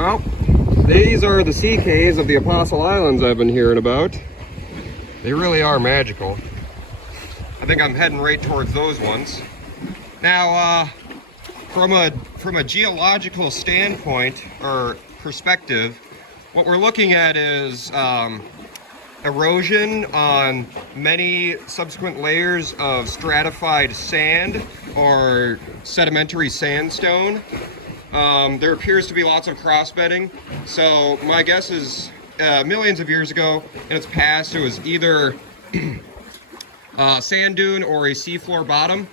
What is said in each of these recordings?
Well, these are the sea caves of the Apostle Islands I've been hearing about. They really are magical. I think I'm heading right towards those ones. Now, from a geological standpoint or perspective, what we're looking at is erosion on many subsequent layers of stratified sand or sedimentary sandstone. There appears to be lots of cross-bedding. So my guess is millions of years ago in its past, it was either sand dune or a seafloor bottom.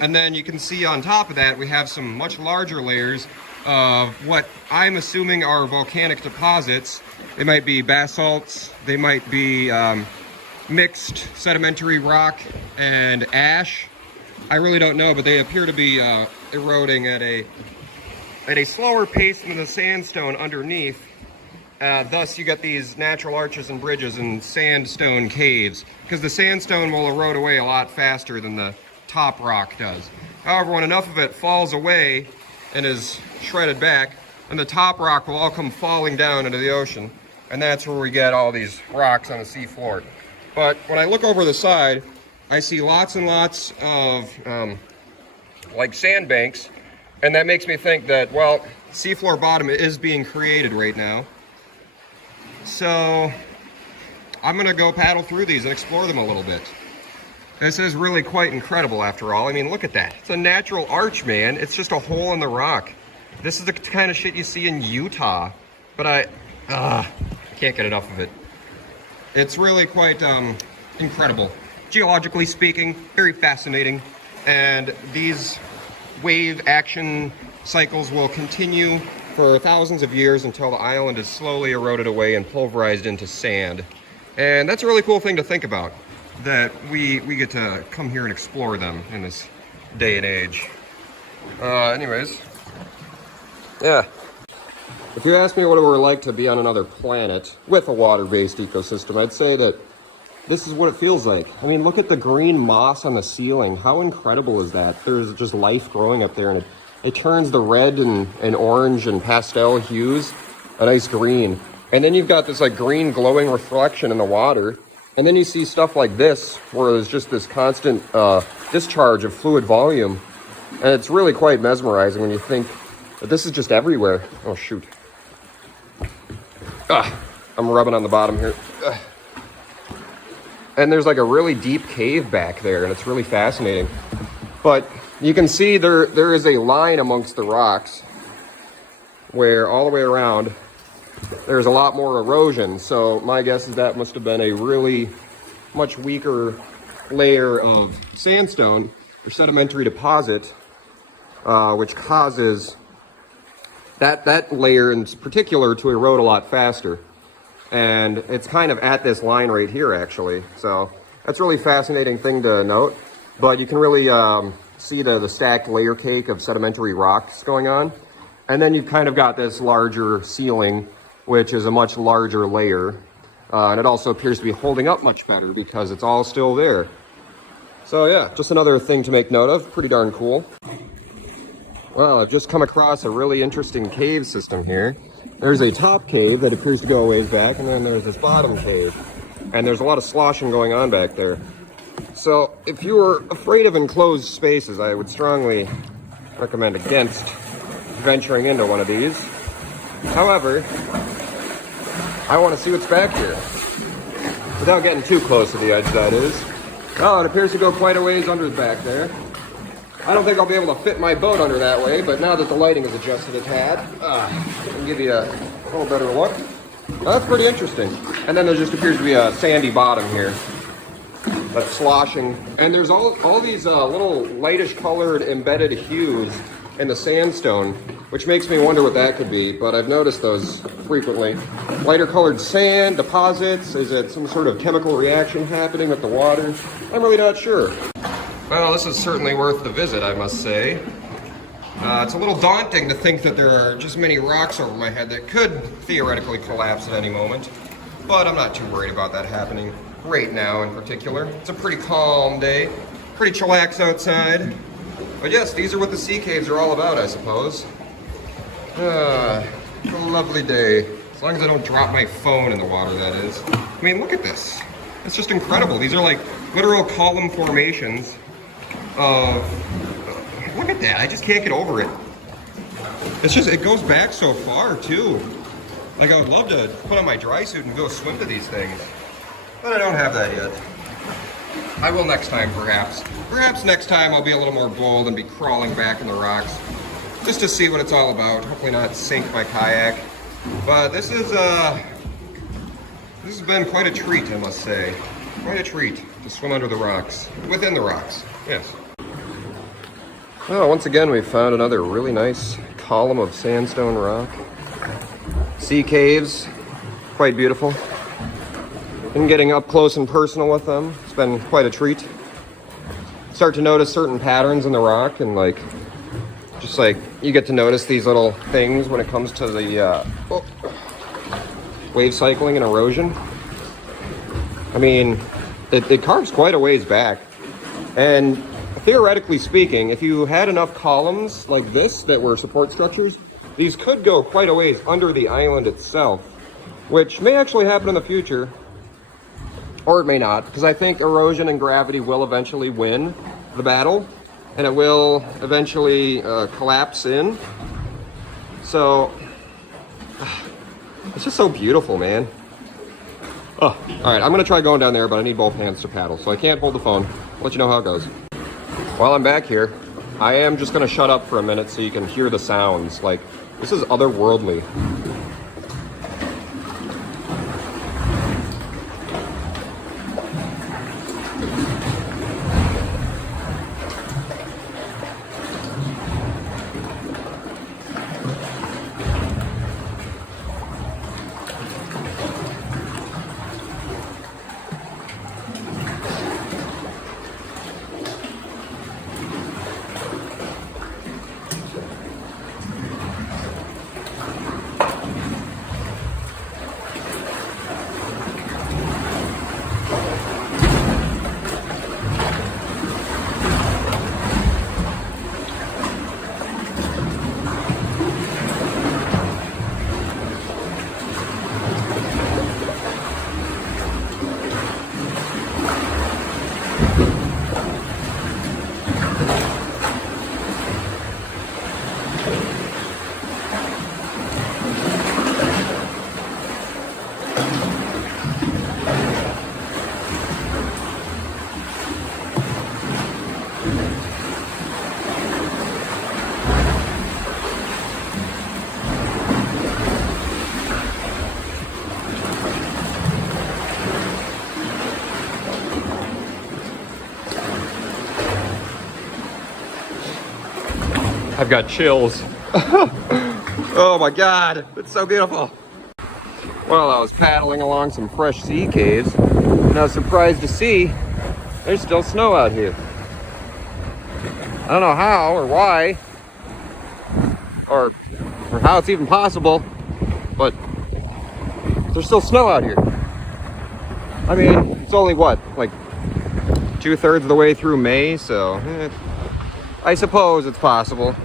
And then you can see on top of that, we have some much larger layers of what I'm assuming are volcanic deposits. They might be basalts, they might be mixed sedimentary rock and ash. I really don't know, but they appear to be eroding at a slower pace than the sandstone underneath. Thus you get these natural arches and bridges and sandstone caves, because the sandstone will erode away a lot faster than the top rock does. However, when enough of it falls away and is shredded back, and the top rock will all come falling down into the ocean, and that's where we get all these rocks on the seafloor. But when I look over the side, I see lots and lots of like sandbanks, and that makes me think that, well, seafloor bottom is being created right now. So I'm gonna go paddle through these and explore them a little bit. This is really quite incredible after all. I mean, look at that. It's a natural arch, man. It's just a hole in the rock. This is the kind of shit you see in Utah, but I can't get enough of it. It's really quite incredible. Geologically speaking, very fascinating. And these wave action cycles will continue for thousands of years until the island is slowly eroded away and pulverized into sand. And that's a really cool thing to think about, that we get to come here and explore them in this day and age. Anyways, yeah. If you ask me what it were like to be on another planet with a water-based ecosystem, I'd say that this is what it feels like. I mean, look at the green moss on the ceiling. How incredible is that? There's just life growing up there, and it turns the red and orange and pastel hues a nice green. And then you've got this like green glowing reflection in the water. And then you see stuff like this, where there's just this constant discharge of fluid volume. And it's really quite mesmerizing when you think that this is just everywhere. Oh, shoot. I'm rubbing on the bottom here. And there's like a really deep cave back there, and it's really fascinating. But you can see there is a line amongst the rocks where all the way around there's a lot more erosion. So my guess is that must have been a really much weaker layer of sandstone or sedimentary deposit, which causes that layer in particular to erode a lot faster. And it's kind of at this line right here, actually. So that's a really fascinating thing to note. But you can really see the stacked layer cake of sedimentary rocks going on. And then you've kind of got this larger ceiling, which is a much larger layer. And it also appears to be holding up much better because it's all still there. So yeah, just another thing to make note of. Pretty darn cool. Well, I've just come across a really interesting cave system here. There's a top cave that appears to go a ways back, and then there's this bottom cave. And there's a lot of sloshing going on back there. So if you were afraid of enclosed spaces, I would strongly recommend against venturing into one of these. However, I want to see what's back here. Without getting too close to the edge, that is. Oh, it appears to go quite a ways under back there. I don't think I'll be able to fit my boat under that way, but now that the lighting is adjusted a tad, I can give you a little better look. Well, that's pretty interesting. And then there just appears to be a sandy bottom here that's sloshing. And there's all these little lightish colored embedded hues in the sandstone, which makes me wonder what that could be, but I've noticed those frequently. Lighter colored sand deposits, is it some sort of chemical reaction happening with the water? I'm really not sure. Well, this is certainly worth the visit, I must say. It's a little daunting to think that there are just many rocks over my head that could theoretically collapse at any moment, but I'm not too worried about that happening right now in particular. It's a pretty calm day, pretty chillax outside. But yes, these are what the sea caves are all about, I suppose. A lovely day. As long as I don't drop my phone in the water, that is. I mean, look at this. It's just incredible. These are like literal column formations of... Look at that. I just can't get over it. It's just, it goes back so far, too. Like, I would love to put on my dry suit and go swim to these things. But I don't have that yet. I will next time, perhaps. Perhaps next time I'll be a little more bold and be crawling back in the rocks. Just to see what it's all about. Hopefully not sink my kayak. But this has been quite a treat, I must say. Quite a treat to swim under the rocks. Within the rocks, yes. Well, once again, we've found another really nice column of sandstone rock. Sea caves, quite beautiful. And getting up close and personal with them, it's been quite a treat. Start to notice certain patterns in the rock, and like, just like you get to notice these little things when it comes to the wave cycling and erosion. I mean, it carves quite a ways back. And theoretically speaking, if you had enough columns like this that were support structures, these could go quite a ways under the island itself, which may actually happen in the future, or it may not, because I think erosion and gravity will eventually win the battle, and it will eventually collapse in. So, it's just so beautiful, man. Oh, all right, I'm gonna try going down there, but I need both hands to paddle, so I can't hold the phone. I'll let you know how it goes. While I'm back here, I am just gonna shut up for a minute so you can hear the sounds. Like, this is otherworldly. I've got chills. Oh my God, it's so beautiful. Well, I was paddling along some fresh sea caves, and I was surprised to see there's still snow out here. I don't know how or why, or how it's even possible, but there's still snow out here. I mean, it's only what, like 2/3 of the way through May, so I suppose it's possible.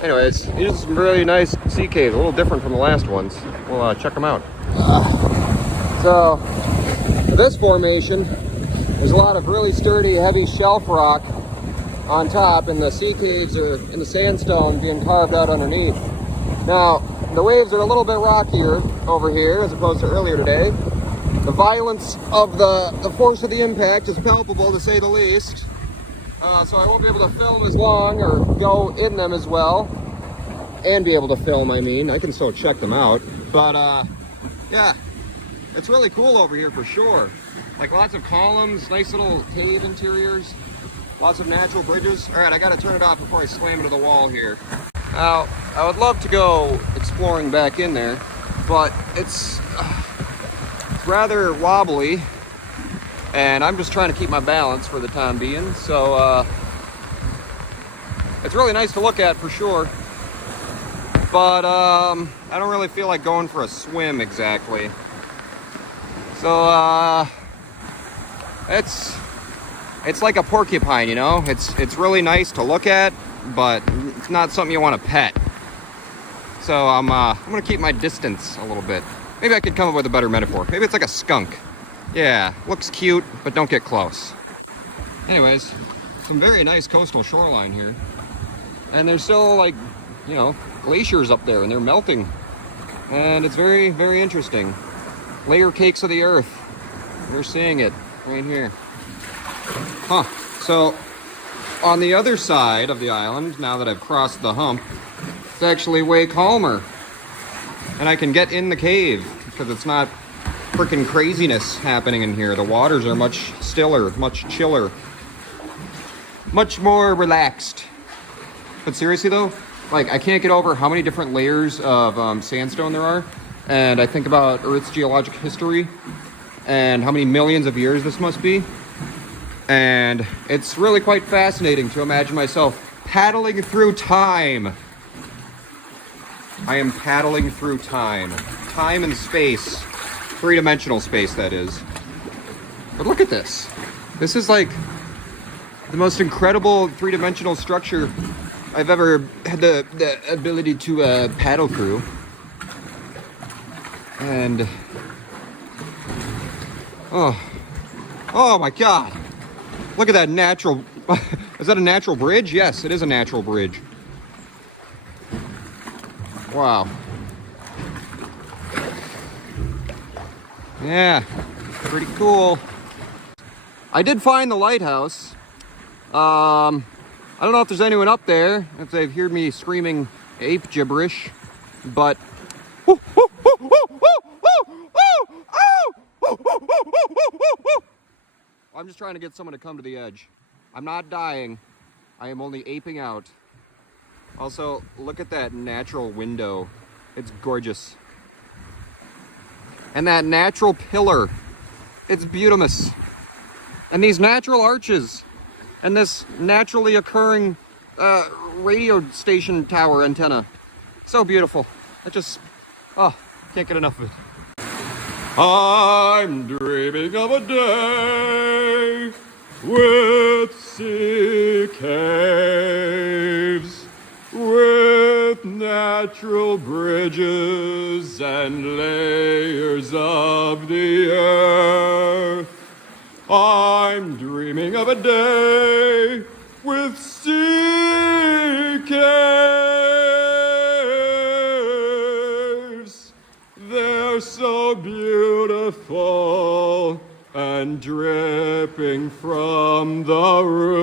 Anyways, these are some really nice sea caves, a little different from the last ones. We'll check them out. So, this formation, there's a lot of really sturdy, heavy shelf rock on top, and the sea caves are in the sandstone being carved out underneath. Now, the waves are a little bit rockier over here as opposed to earlier today. The violence of the force of the impact is palpable, to say the least. So I won't be able to film as long or go in them as well, and be able to film, I mean. I can still check them out, but yeah, it's really cool over here for sure. Like lots of columns, nice little cave interiors, lots of natural bridges. All right, I gotta turn it off before I slam into the wall here. Now, I would love to go exploring back in there, but it's rather wobbly, and I'm just trying to keep my balance for the time being. So it's really nice to look at for sure, but I don't really feel like going for a swim exactly. So it's like a porcupine, you know. It's really nice to look at, but it's not something you want to pet. So I'm gonna keep my distance a little bit. Maybe I could come up with a better metaphor. Maybe it's like a skunk. Yeah, looks cute, but don't get close. Anyways, some very nice coastal shoreline here. And there's still, like, you know, glaciers up there, and they're melting. And it's very, very interesting. Layer cakes of the earth. We're seeing it right here. Huh. So, on the other side of the island, now that I've crossed the hump, it's actually way calmer. And I can get in the cave, because it's not freaking craziness happening in here. The waters are much stiller, much chiller, much more relaxed. But seriously though, like, I can't get over how many different layers of sandstone there are. And I think about Earth's geologic history and how many millions of years this must be. And it's really quite fascinating to imagine myself paddling through time. I am paddling through time. Time and space. Three-dimensional space, that is. But look at this. This is like the most incredible three-dimensional structure I've ever had the ability to paddle through. And oh my God. Look at that natural, is that a natural bridge? Yes, it is a natural bridge. Wow. Yeah, pretty cool. I did find the lighthouse. I don't know if there's anyone up there, if they've heard me screaming ape gibberish, but I'm just trying to get someone to come to the edge. I'm not dying. I am only aping out. Also, look at that natural window. It's gorgeous. And that natural pillar. It's beautiful. And these natural arches. And this naturally occurring radio station tower antenna. So beautiful. I just, can't get enough of it. I'm dreaming of a day with sea caves, with natural bridges and layers of the earth. I'm dreaming of a day with sea caves. They're so beautiful and dripping from the roof.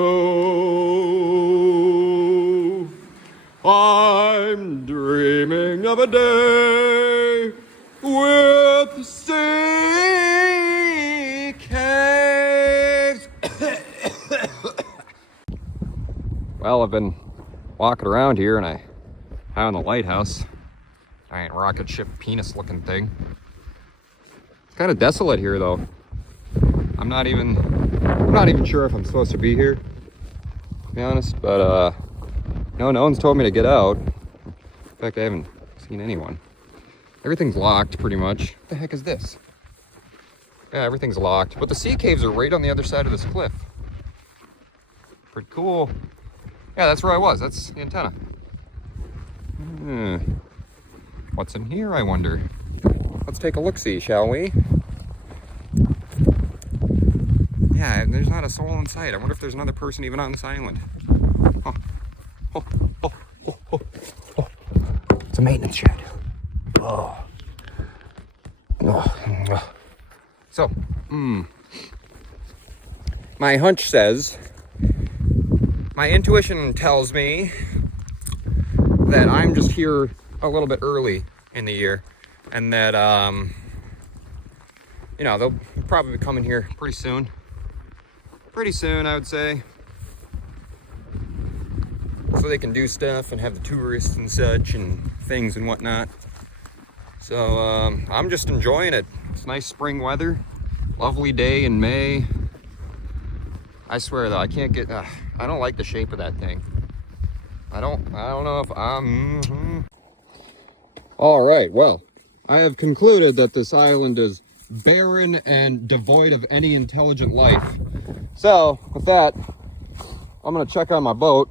I'm dreaming of a day with sea caves. Well, I've been walking around here and I found the lighthouse. Giant rocket ship penis looking thing. It's kind of desolate here though. I'm not even sure if I'm supposed to be here, to be honest, but no one's told me to get out. In fact, I haven't seen anyone. Everything's locked pretty much. What the heck is this? Yeah, everything's locked, but the sea caves are right on the other side of this cliff. Pretty cool. Yeah, that's where I was. That's the antenna. What's in here, I wonder? Let's take a look-see, shall we? Yeah, there's not a soul in sight. I wonder if there's another person even on this island. It's a maintenance shed. So, my hunch says, my intuition tells me that I'm just here a little bit early in the year, and that they'll probably be coming here pretty soon, I would say, so they can do stuff and have the tourists and such and things and whatnot. So I'm just enjoying it. It's nice spring weather, lovely day in May. I swear though, I can't get, I don't like the shape of that thing. I don't know if I'm, All right, well, I have concluded that this island is barren and devoid of any intelligent life. So, with that, I'm gonna check on my boat.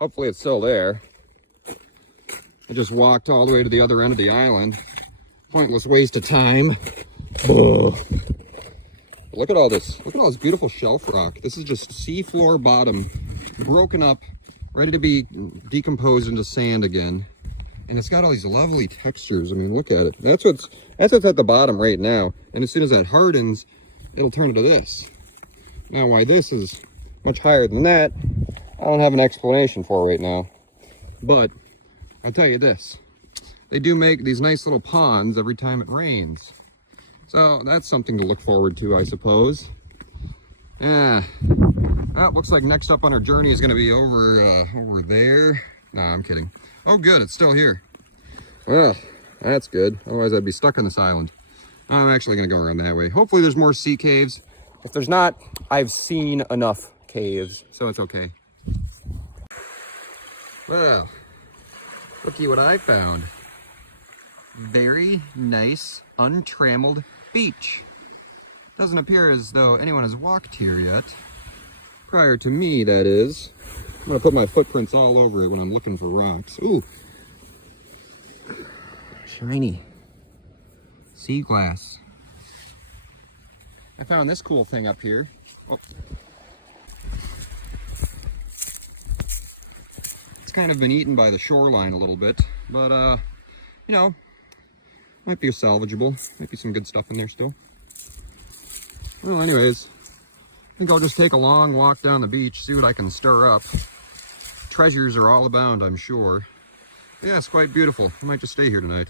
Hopefully it's still there. I just walked all the way to the other end of the island. Pointless waste of time. Ugh. Look at all this. Look at all this beautiful shelf rock. This is just seafloor bottom, broken up, ready to be decomposed into sand again. And it's got all these lovely textures. I mean, look at it. That's what's at the bottom right now. And as soon as that hardens, it'll turn into this. Now, why this is much higher than that, I don't have an explanation for right now. But I'll tell you this. They do make these nice little ponds every time it rains. So that's something to look forward to, I suppose. Yeah. Well, looks like next up on our journey is going to be over there. Nah, I'm kidding. Oh, good, it's still here. Well, that's good. Otherwise, I'd be stuck on this island. I'm actually going to go around that way. Hopefully, there's more sea caves. If there's not, I've seen enough caves, so it's okay. Well, looky what I found. Very nice, untrammeled beach. Doesn't appear as though anyone has walked here yet. Prior to me, that is. I'm gonna put my footprints all over it when I'm looking for rocks. Ooh. Shiny. Sea glass. I found this cool thing up here. Oh. It's kind of been eaten by the shoreline a little bit, but you know, might be salvageable. Might be some good stuff in there still. Well, anyways, I think I'll just take a long walk down the beach, see what I can stir up. Treasures are all abound, I'm sure. Yeah, it's quite beautiful. I might just stay here tonight.